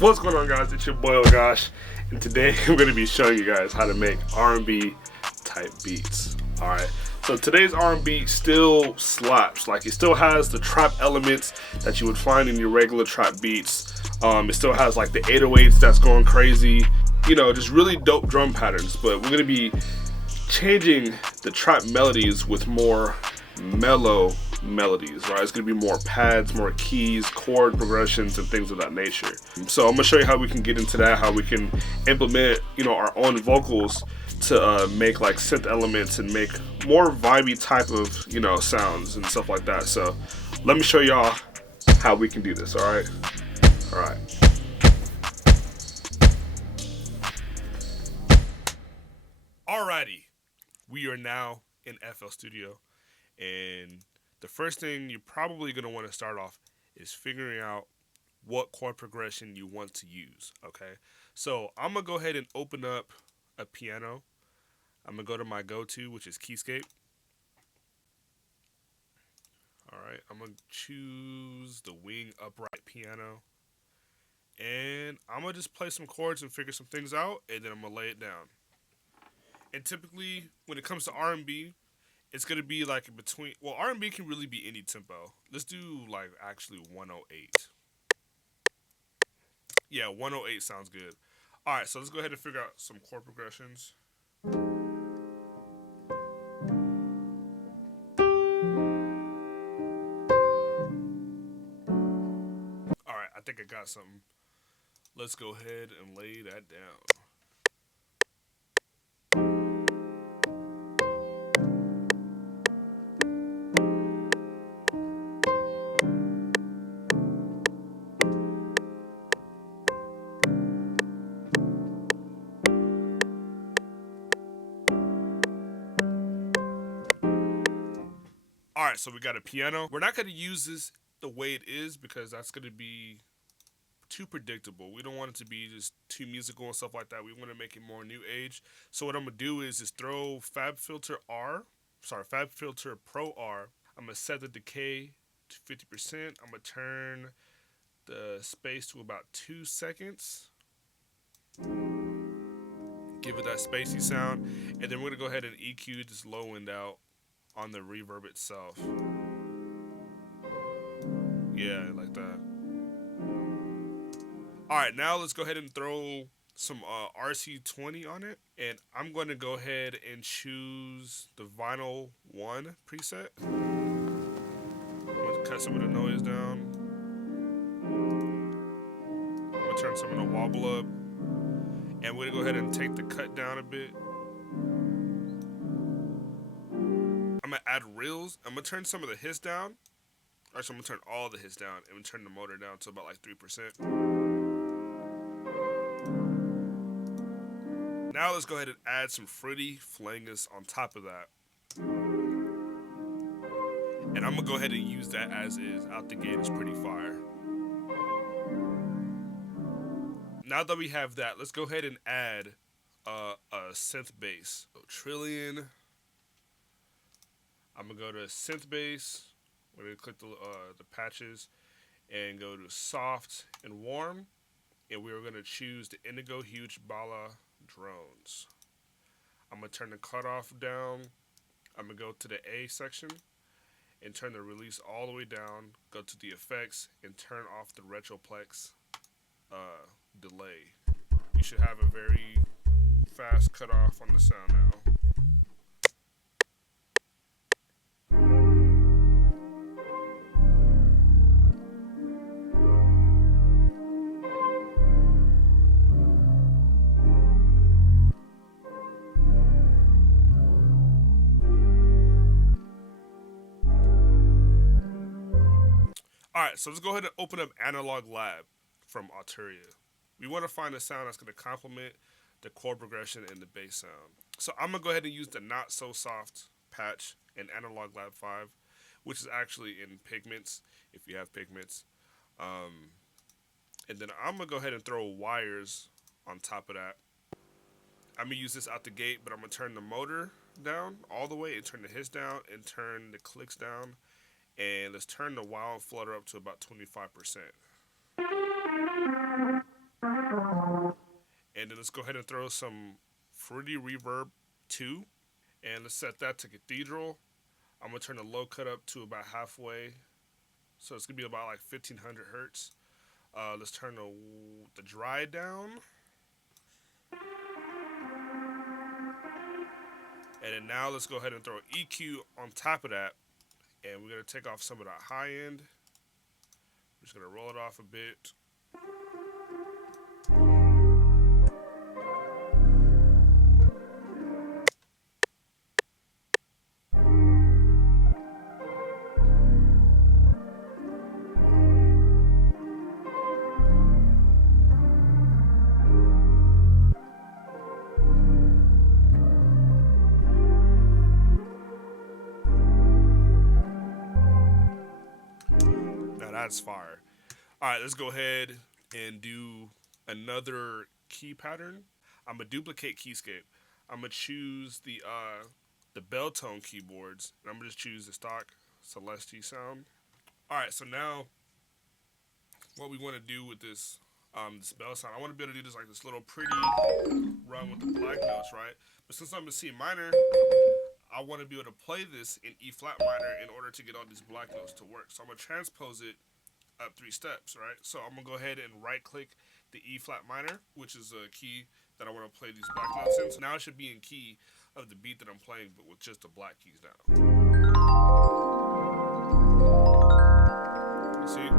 What's going on, guys? It's your boy Gosh, and today I'm going to be showing you guys how to make R&B type beats. Alright, so today's R&B still slaps. Like, it still has the trap elements that you would find in your regular trap beats. It still has like the 808s that's going crazy, you know, just really dope drum patterns. But we're going to be changing the trap melodies with more mellow melodies, right? It's going to be more pads, more keys, chord progressions, and things of that nature. So I'm going to show you how we can get into that, how we can implement, you know, our own vocals to make like synth elements and make more vibey type of, you know, sounds and stuff like that. So let me show y'all how we can do this. All right. Alrighty, we are now in FL Studio, and the first thing you're probably going to want to start off is figuring out what chord progression you want to use, okay? So I'm going to go ahead and open up a piano. I'm going to go to my go-to, which is Keyscape. Alright, I'm going to choose the wing upright piano. And I'm going to just play some chords and figure some things out, and then I'm going to lay it down. And typically, when it comes to R&B, it's going to be like in between. Well, R&B can really be any tempo. Let's do like actually 108. Yeah, 108 sounds good. All right, so let's go ahead and figure out some chord progressions. All right, I think I got something. Let's go ahead and lay that down. Alright, so we got a piano. We're not going to use this the way it is because that's going to be too predictable. We don't want it to be just too musical and stuff like that. We want to make it more new age. So what I'm going to do is just throw FabFilter Pro R. I'm going to set the decay to 50%. I'm going to turn the space to about 2 seconds. Give it that spacey sound. And then we're going to go ahead and EQ this low end out on the reverb itself. Yeah, like that. Alright, now let's go ahead and throw some RC20 on it. And I'm going to go ahead and choose the Vinyl 1 preset. I'm going to cut some of the noise down. I'm going to turn some of the wobble up. And we're going to go ahead and take the cut down a bit. I'm going to add reels. I'm going to turn some of the hiss down. Actually, I'm going to turn all the hiss down and turn the motor down to about like 3%. Now let's go ahead and add some fruity flangus on top of that. And I'm going to go ahead and use that as is. Out the gate, it's pretty fire. Now that we have that, let's go ahead and add a synth bass. So Trillion. I'm going to go to synth bass. We're going to click the patches and go to soft and warm. And we're going to choose the Indigo Huge Bala drones. I'm going to turn the cutoff down. I'm going to go to the A section and turn the release all the way down. Go to the effects and turn off the retroplex delay. You should have a very fast cutoff on the sound now. Alright, so let's go ahead and open up Analog Lab from Arturia. We want to find a sound that's going to complement the chord progression and the bass sound. So I'm going to go ahead and use the Not So Soft patch in Analog Lab 5, which is actually in Pigments, if you have Pigments. And then I'm going to go ahead and throw wires on top of that. I'm going to use this out the gate, but I'm going to turn the motor down all the way and turn the hiss down and turn the clicks down. And let's turn the wow and flutter up to about 25%. And then let's go ahead and throw some fruity reverb 2. And let's set that to cathedral. I'm going to turn the low cut up to about halfway. So it's going to be about like 1500 hertz. Let's turn the dry down. And then now let's go ahead and throw EQ on top of that. And we're going to take off some of that high end. We're just going to roll it off a bit. Now that's fire. All right, let's go ahead and do another key pattern. I'm gonna duplicate keyscape. I'm gonna choose the bell tone keyboards, and I'm gonna just choose the stock Celeste sound. All right, so now what we want to do with this this bell sound, I want to be able to do this little pretty run with the black notes, right? But since I'm in C minor, I want to be able to play this in E flat minor in order to get all these black notes to work. So I'm gonna transpose it up 3 steps, right? So I'm gonna go ahead and right click the E flat minor, which is a key that I want to play these black notes in. So now it should be in key of the beat that I'm playing, but with just the black keys down. You see?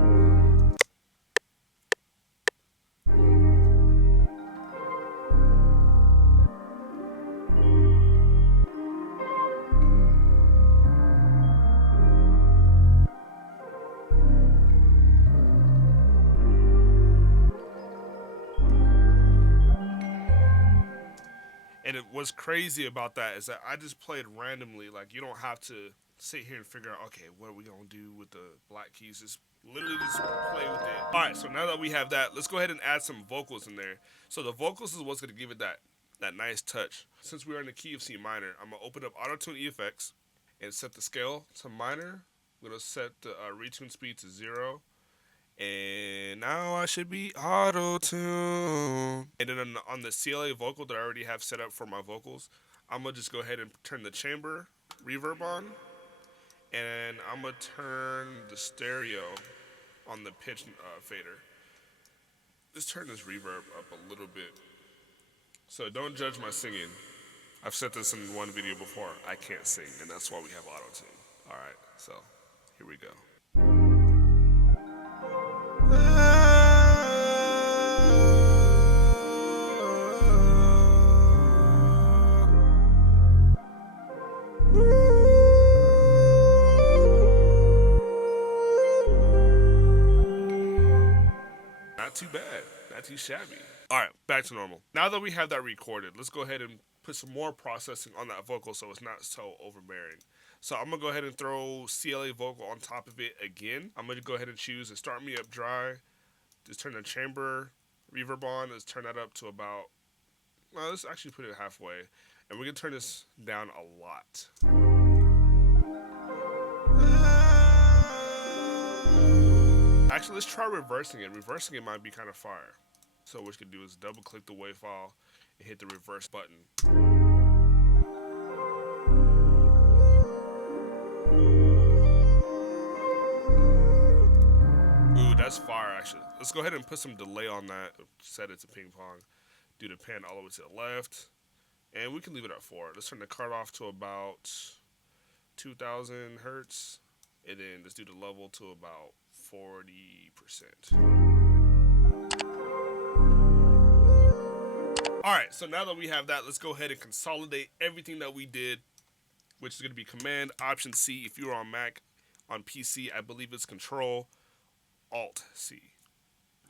And what's crazy about that is that I just played randomly. Like, you don't have to sit here and figure out, okay, what are we going to do with the black keys? Just literally just play with it. All right, so now that we have that, let's go ahead and add some vocals in there. So the vocals is what's going to give it that nice touch. Since we are in the key of C minor, I'm going to open up Auto-Tune EFX and set the scale to minor. I'm going to set the retune speed to 0. And now I should be auto-tune. And then on the CLA vocal that I already have set up for my vocals, I'm going to just go ahead and turn the chamber reverb on. And I'm going to turn the stereo on the pitch fader. Let's turn this reverb up a little bit. So don't judge my singing. I've said this in one video before. I can't sing, and that's why we have auto-tune. All right, so here we go. Not too bad, not too shabby. All right, back to normal. Now that we have that recorded, let's go ahead and put some more processing on that vocal so it's not so overbearing. So I'm gonna go ahead and throw CLA vocal on top of it again. I'm gonna go ahead and choose a Start Me Up Dry. Just turn the chamber reverb on. Let's turn that up to about, well, let's actually put it halfway. And we're gonna turn this down a lot. Actually, let's try reversing it. Reversing it might be kind of fire. So what you can do is double click the WAV file and hit the reverse button. Ooh, that's fire actually. Let's go ahead and put some delay on that. Set it to ping pong. Do the pan all the way to the left. And we can leave it at 4. Let's turn the card off to about 2000 hertz. And then let's do the level to about 40%. All right, so now that we have that, let's go ahead and consolidate everything that we did, which is going to be Command Option C if you're on Mac. On PC, I believe it's Control Alt C.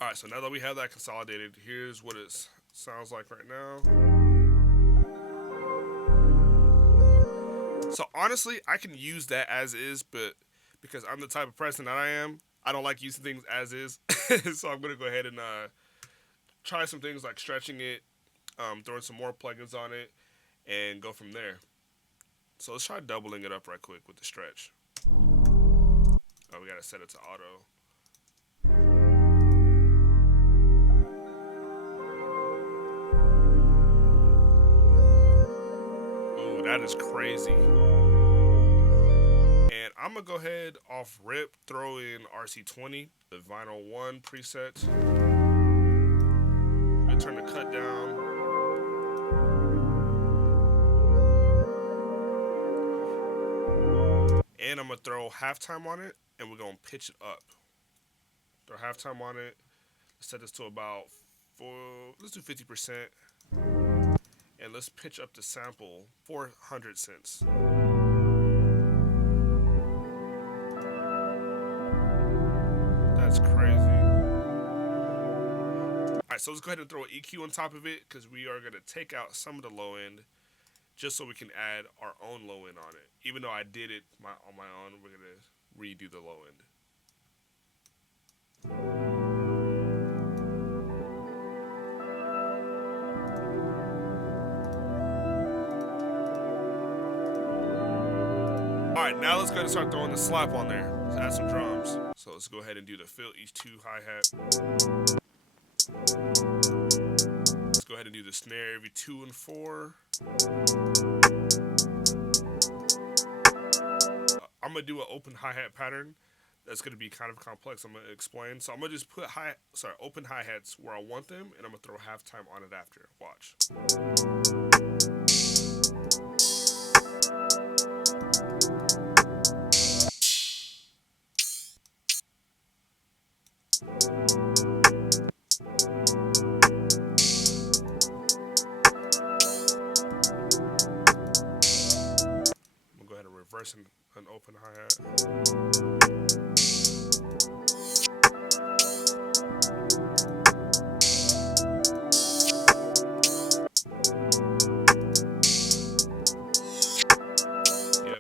All right, so now that we have that consolidated, here's what it sounds like right now. So honestly, I can use that as is, but because I'm the type of person that I am, I don't like using things as is. So I'm going to go ahead and try some things like stretching it, throwing some more plugins on it, and go from there. So let's try doubling it up right quick with the stretch. Oh, we got to set it to auto. That is crazy. And I'm gonna go ahead off rip, throw in RC20, the vinyl 1 preset. I'm gonna turn the cut down. And I'm gonna throw halftime on it, and we're gonna pitch it up. Throw halftime on it. Let's set this to about let's do 50%. And let's pitch up the sample 400 cents. That's crazy. Alright, so let's go ahead and throw an EQ on top of it, because we are going to take out some of the low end just so we can add our own low end on it. Even though I did it on my own, we're going to redo the low end. Alright, now let's go ahead and start throwing the slap on there. Let's add some drums. So let's go ahead and do the fill each 2 hi-hat. Let's go ahead and do the snare every 2 and 4. I'm going to do an open hi-hat pattern. That's going to be kind of complex. I'm going to explain. So I'm going to just put open hi-hats where I want them, and I'm going to throw halftime on it after. Watch. I'm going to go ahead and reverse an open hi-hat.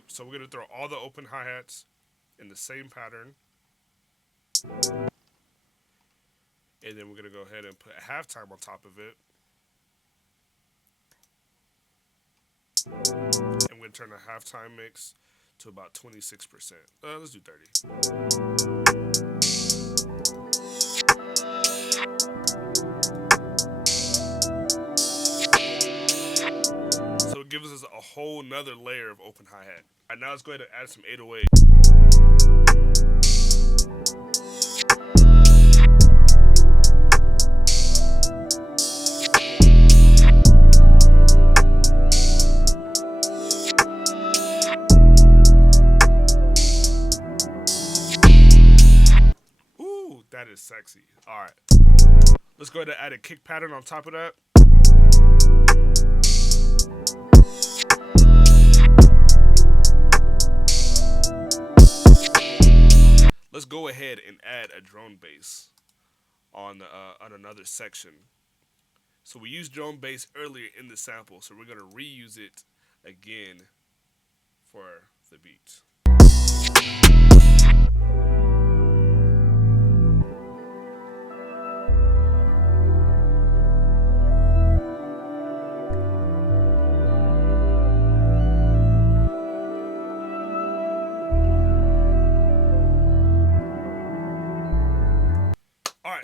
So we're going to throw all the open hi-hats in the same pattern. And then we're going to go ahead and put a halftime on top of it. And we're going to turn the halftime mix to about 26%. Let's do 30. So it gives us a whole nother layer of open hi-hat. All right, now let's go ahead and add some 808. Ooh, that is sexy. All right. Let's go ahead and add a kick pattern on top of that. Let's go ahead and add a drone bass on another section. So we used drone bass earlier in the sample, so we're going to reuse it again for the beat.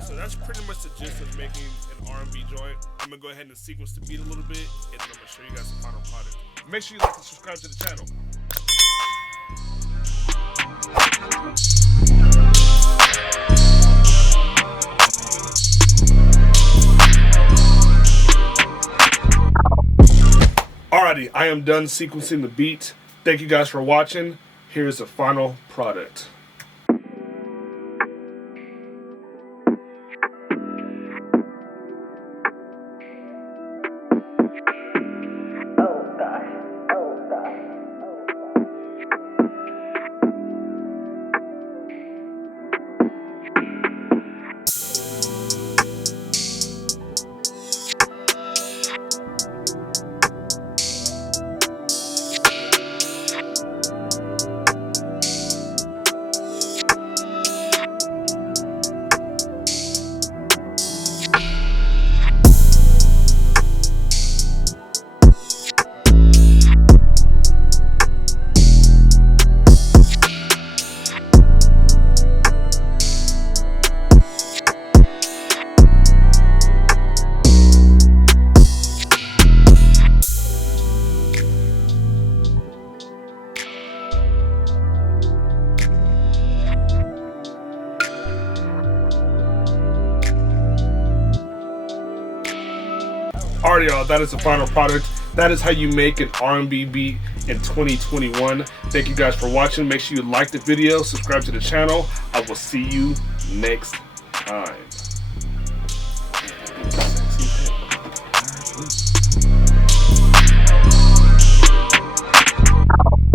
So that's pretty much the gist of making an R&B joint. I'm going to go ahead and sequence the beat a little bit, and then I'm going to show you guys the final product. Make sure you like and subscribe to the channel. Alrighty, I am done sequencing the beat. Thank you guys for watching. Here's the final product. Alright, y'all, that is the final product. That is how you make an R&B beat in 2021. Thank you guys for watching. Make sure you like the video, subscribe to the channel. I will see you next time.